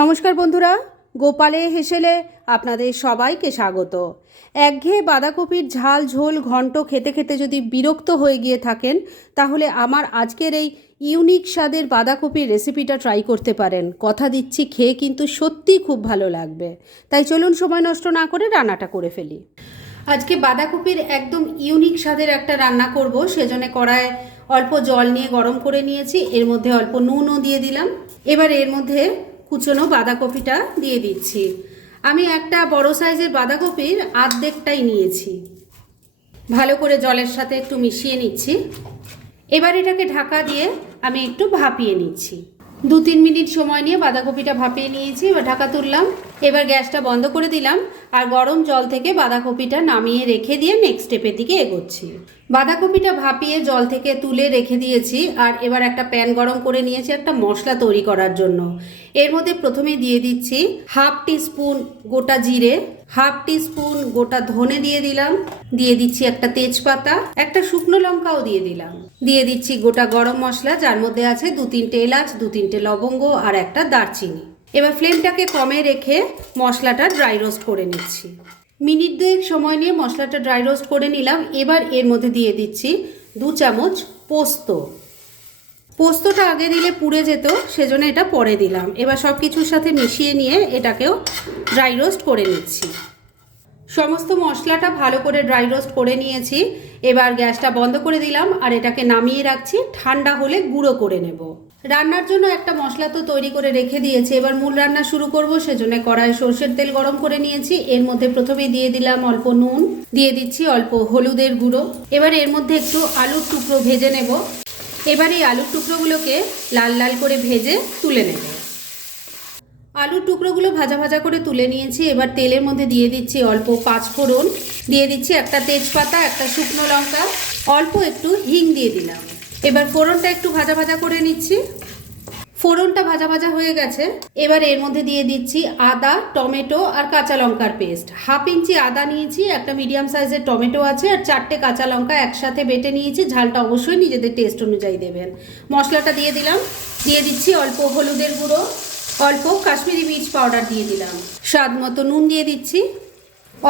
নমস্কার বন্ধুরা, গোপালে হেসেলে আপনাদের সবাইকে স্বাগত। একঘেয়ে বাঁধাকপির ঝাল ঝোল ঘন্ট খেতে খেতে যদি বিরক্ত হয়ে গিয়ে থাকেন, তাহলে আমার আজকের এই ইউনিক স্বাদের বাঁধাকপির রেসিপিটা ট্রাই করতে পারেন। কথা দিচ্ছি, খেয়ে কিন্তু সত্যিই খুব ভালো লাগবে। তাই চলুন সময় নষ্ট না করে রান্নাটা করে ফেলি। আজকে বাঁধাকপির একদম ইউনিক স্বাদের একটা রান্না করব, সেজন্য কড়ায় অল্প জল নিয়ে গরম করে নিয়েছি, এর মধ্যে অল্প নুনও দিয়ে দিলাম। এবার এর মধ্যে কুচনো বাঁধাকপিটা দিয়ে দিচ্ছি। আমি একটা বড় সাইজের বাঁধাকপির আর্ধেকটাই নিয়েছি। ভালো করে জলের সাথে একটু মিশিয়ে নিচ্ছি। এবার এটাকে ঢাকা দিয়ে আমি একটু ভাপিয়ে নিচ্ছি। দু তিন মিনিট সময় নিয়ে বাঁধাকপিটা ভাপিয়ে নিয়েছি। এবার ঢাকা তুললাম। এবার গ্যাসটা বন্ধ করে দিলাম আর গরম জল থেকে বাঁধাকপিটা নামিয়ে রেখে দিয়ে নেক্সট স্টেপের দিকে এগোচ্ছি। বাঁধাকপিটা ভাপিয়ে জল থেকে তুলে রেখে দিয়েছি আর এবার একটা প্যান গরম করে নিয়েছি একটা মশলা তৈরি করার জন্য। এর মধ্যে প্রথমে দিয়ে দিচ্ছি হাফ স্পুন গোটা জিরে, হাফ স্পুন গোটা ধনে দিয়ে দিলাম, দিয়ে দিচ্ছি একটা তেজপাতা, একটা শুকনো লঙ্কাও দিয়ে দিলাম। দিয়ে দিচ্ছি গোটা গরম মশলা, যার মধ্যে আছে দু তিনটে এলাচ, দু তিনটে লবঙ্গ আর একটা দারচিনি। এবার ফ্লেমটাকে কমে রেখে মশলাটা ড্রাই রোস্ট করে নিচ্ছি। মিনিট দুয়েক সময় নিয়ে মশলাটা ড্রাই রোস্ট করে নিলাম। এবার এর মধ্যে দিয়ে দিচ্ছি দু চামচ পোস্ত। পোস্তটা আগে দিলে পুড়ে যেত, সেজন্য এটা পরে দিলাম। এবার সব কিছুর সাথে মিশিয়ে নিয়ে এটাকেও ড্রাই রোস্ট করে নিচ্ছি। সমস্ত মশলাটা ভালো করে ড্রাই রোস্ট করে নিয়েছি। এবার গ্যাসটা বন্ধ করে দিলাম আর এটাকে নামিয়ে রাখছি। ঠান্ডা হলে গুঁড়ো করে নেব। রান্নার জন্য একটা মশলা তো তৈরি করে রেখে দিয়েছি। এবার মূল রান্না শুরু করব, সেজন্য কড়াই সর্ষের তেল গরম করে নিয়েছি। এর মধ্যে প্রথমেই দিয়ে দিলাম অল্প নুন, দিয়ে দিচ্ছি অল্প হলুদের গুঁড়ো। এবার এর মধ্যে একটু আলুর টুকরো ভেজে নেব। এবার এই আলুর টুকরোগুলোকে লাল লাল করে ভেজে তুলে নেব। আলুর টুকরোগুলো ভাজা ভাজা করে তুলে নিয়েছি। এবার তেলের মধ্যে দিয়ে দিচ্ছি অল্প পাঁচ ফোড়ন। দিয়ে দিচ্ছি একটা তেজপাতা, একটা শুকনো লঙ্কা। অল্প একটু হিং দিয়ে দিলাম। এবার ফোড়নটা একটু ভাজা ভাজা করে নিচ্ছি। ফোড়নটা ভাজা ভাজা হয়ে গেছে। এবার এর মধ্যে দিয়ে দিচ্ছি আদা, টমেটো আর কাঁচা লঙ্কার পেস্ট। হাফ ইঞ্চি আদা নিয়েছি, একটা মিডিয়াম সাইজের টমেটো আছে, আর চারটে কাঁচা লঙ্কা একসাথে বেটে নিয়েছি। ঝালটা অবশ্যই নিজেদের টেস্ট অনুযায়ী দেবেন। মশলাটা দিয়ে দিলাম। দিয়ে দিচ্ছি অল্প হলুদের গুঁড়ো। অল্প কাশ্মীরি মির্চ পাউডার দিয়ে দিলাম। স্বাদ মতো নুন দিয়ে দিচ্ছি।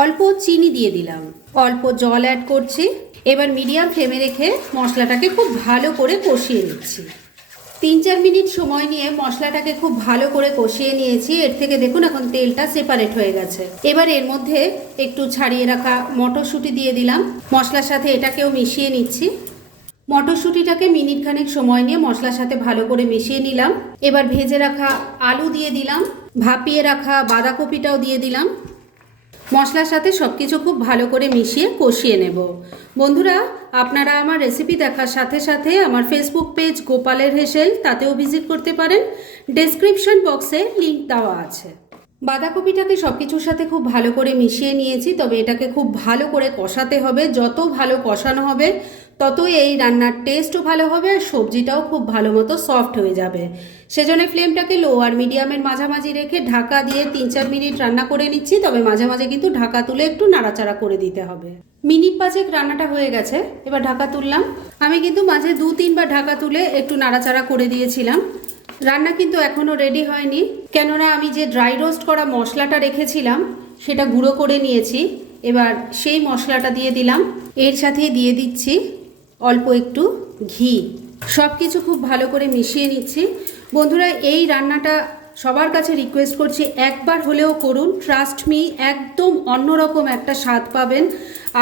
অল্প চিনি দিয়ে দিলাম। অল্প জল অ্যাড করছি। এবার মিডিয়াম ফ্লেমে রেখে মশলাটাকে খুব ভালো করে কষিয়ে নিচ্ছি। তিন চার মিনিট সময় নিয়ে মশলাটাকে খুব ভালো করে কষিয়ে নিয়েছি। এর থেকে দেখুন এখন তেলটা সেপারেট হয়ে গেছে। এবার এর মধ্যে একটু ছাড়িয়ে রাখা মটরশুঁটি দিয়ে দিলাম। মশলার সাথে এটাকেও মিশিয়ে নিচ্ছি। মটরশুঁটিটাকে মিনিট খানেক সময় নিয়ে মশলার সাথে ভালো করে মিশিয়ে নিলাম। এবার ভেজে রাখা আলু দিয়ে দিলাম, ভাপিয়ে রাখা বাঁধাকপিটাও দিয়ে দিলাম। মশলার সাথে সব কিছু খুব ভালো করে মিশিয়ে কষিয়ে নেব। বন্ধুরা, আপনারা আমার রেসিপি দেখার সাথে সাথে আমার ফেসবুক পেজ গোপালের হেসেল, তাতেও ভিজিট করতে পারেন। ডেসক্রিপশন বক্সে লিংক দেওয়া আছে। বাঁধাকপিটাকে সব কিছুর সাথে খুব ভালো করে মিশিয়ে নিয়েছি, তবে এটাকে খুব ভালো করে কষাতে হবে। যত ভালো কষানো হবে ততই এই রান্নার টেস্টও ভালো হবে আর সবজিটাও খুব ভালো মতো সফট হয়ে যাবে। সেজন্য ফ্লেমটাকে লো আর মিডিয়ামের মাঝামাঝি রেখে ঢাকা দিয়ে তিন চার মিনিট রান্না করে নিচ্ছি, তবে মাঝে মাঝে কিন্তু ঢাকা তুলে একটু নাড়াচাড়া করে দিতে হবে। মিনিট পাঁচেক রান্নাটা হয়ে গেছে, এবার ঢাকা তুললাম। আমি কিন্তু মাঝে দু তিনবার ঢাকা তুলে একটু নাড়াচাড়া করে দিয়েছিলাম। রান্না কিন্তু এখনও রেডি হয়নি, কেননা আমি যে ড্রাই রোস্ট করা মশলাটা রেখেছিলাম, সেটা গুঁড়ো করে নিয়েছি। এবার সেই মশলাটা দিয়ে দিলাম। এর সাথে দিয়ে দিচ্ছি অল্প একটু ঘি। সব কিছু খুব ভালো করে মিশিয়ে নিচ্ছি। বন্ধুরা, এই রান্নাটা সবার কাছে রিকোয়েস্ট করছি, একবার হলেও করুন। ট্রাস্ট মি একদম অন্যরকম একটা স্বাদ পাবেন।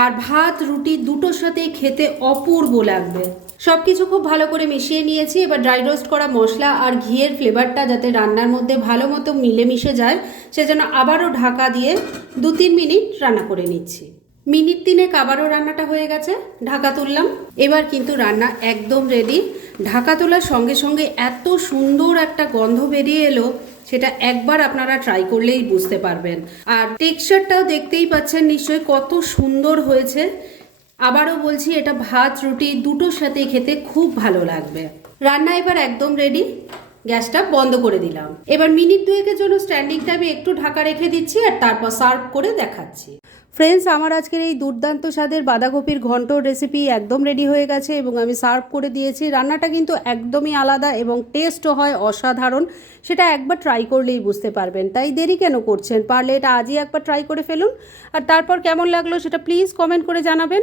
আর ভাত, রুটি দুটোর সাথে খেতে অপূর্ব লাগবে। সব কিছু খুব ভালো করে মিশিয়ে নিয়েছি। এবার ড্রাই রোস্ট করা মশলা আর ঘিয়ের ফ্লেভারটা যাতে রান্নার মধ্যে ভালো মতো মিলেমিশে যায়, সেজন্য আবারও ঢাকা দিয়ে দু তিন মিনিট রান্না করে নিচ্ছি। মিনিট তিনেক কাবারও রান্নাটা হয়ে গেছে, ঢাকা তুললাম। এবার কিন্তু রান্না একদম রেডি ঢাকা তোলার সঙ্গে সঙ্গে এত সুন্দর একটা গন্ধ বেরিয়ে এলো, সেটা একবার আপনারা ট্রাই করলেই বুঝতে পারবেন। আর টেক্সচারটাও দেখতেই পাচ্ছেন নিশ্চয়ই কত সুন্দর হয়েছে। আবারও বলছি, এটা ভাত, রুটি দুটোর সাথে খেতে খুব ভালো লাগবে। রান্না এবার একদম রেডি গ্যাসটা বন্ধ করে দিলাম। এবার মিনিট দুয়েকের জন্য স্ট্যান্ডিং টাইমে একটু ঢাকা রেখে দিচ্ছি আর তারপর সার্ভ করে দেখাচ্ছি। ফ্রেন্ডস আমার আজকের এই দুর্দান্ত স্বাদের বাঁধাকপির ঘন্টর রেসিপি একদম রেডি হয়ে গেছে এবং আমি সার্ভ করে দিয়েছি। রান্নাটা কিন্তু একদমই আলাদা এবং টেস্টও হয় অসাধারণ। সেটা একবার ট্রাই করলেই বুঝতে পারবেন। তাই দেরি কেন করছেন? পারলে এটা আজই একবার ট্রাই করে ফেলুন। আর তারপর কেমন লাগল সেটা প্লিজ কমেন্ট করে জানাবেন।